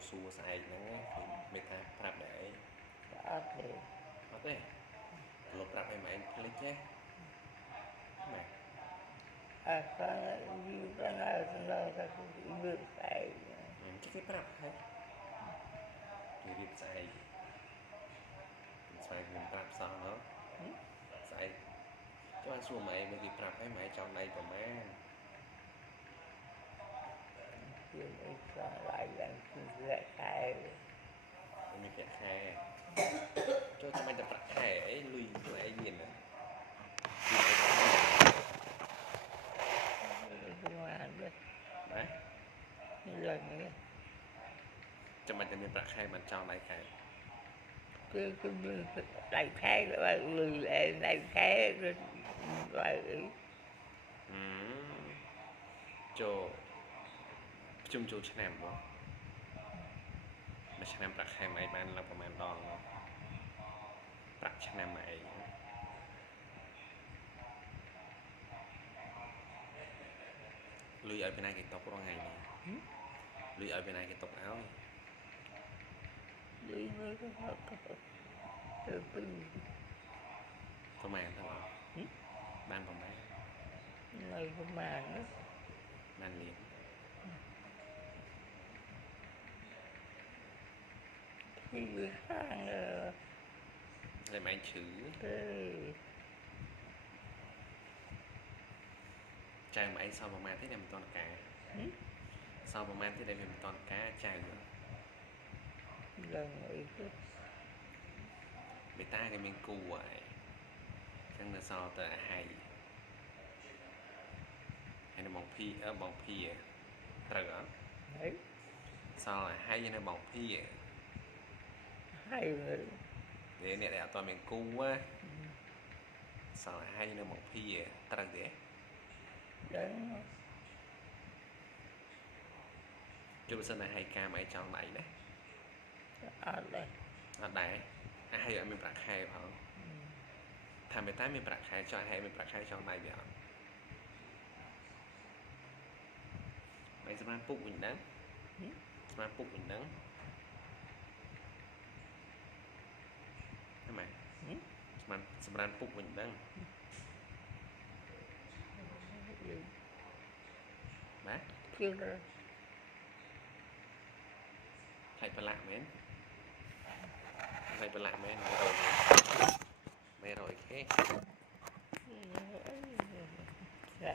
xua sai nắng thì mấy ta prap để có thế lột prap hay mà anh click nhé mày chắc cái prap hay thì điệp sai sai mình prap sao đó sai cho anh xua mày mấy thì prap hay mày trong đây của má mình phải khai cho mày tập khai ấy lùi lại gì nữa đấy cho mày tập tập khai mình trong đây khai đại khái là lười lệ đại khái là cho chung chungឆ្នាំមកមួយឆ្នាំប្រាក់ខែមិនបានឡើងប្រហែលដងប្រាក់ឆ្នាំអីលុយឲ្យពីណាគេຕົករងថ្ងៃនេះលុយឲ្យពីណាគេຕົកឲ្យលុយមើលទៅប្រហែលទៅបានប្រហែលនៅប្រហែលបានលៀនពីវាខាងតែមិនឈឺចៅមកអីសល់ប្រហែលទេដែលមិនតន់ការសល់ប្រហែលទេដែលមិនតន់ការចៅឡើងអីទៅបេតាគេមានគូហើយចឹងនៅសល់តែហើយនៅបងភីបងភីត្រូវអត់ហើយសល់ហើយនៅបងភីហើយអ្នកដែលអត់តមានគូណាសល់ហើយនៅបងភីត្រូវទេដឹងជុំសិនតែហើយការមកចង់ដៃណាអត់ដែរហើយអត់មានប្រាក់ខែផងថាមេតាមានប្រាក់ខែចង់ហើយមានប្រាក់ខែចង់ដៃវាអត់មិនស្មានពុកវិញហ្នឹងស្មានពុកវិញហ្នឹងហ្នឹងម៉ែស្មានសម្រាប់ពុកវិញហ្នឹងបាទគឺថៃប្រឡាក់មែនថៃប្រឡាក់មែន100K ចា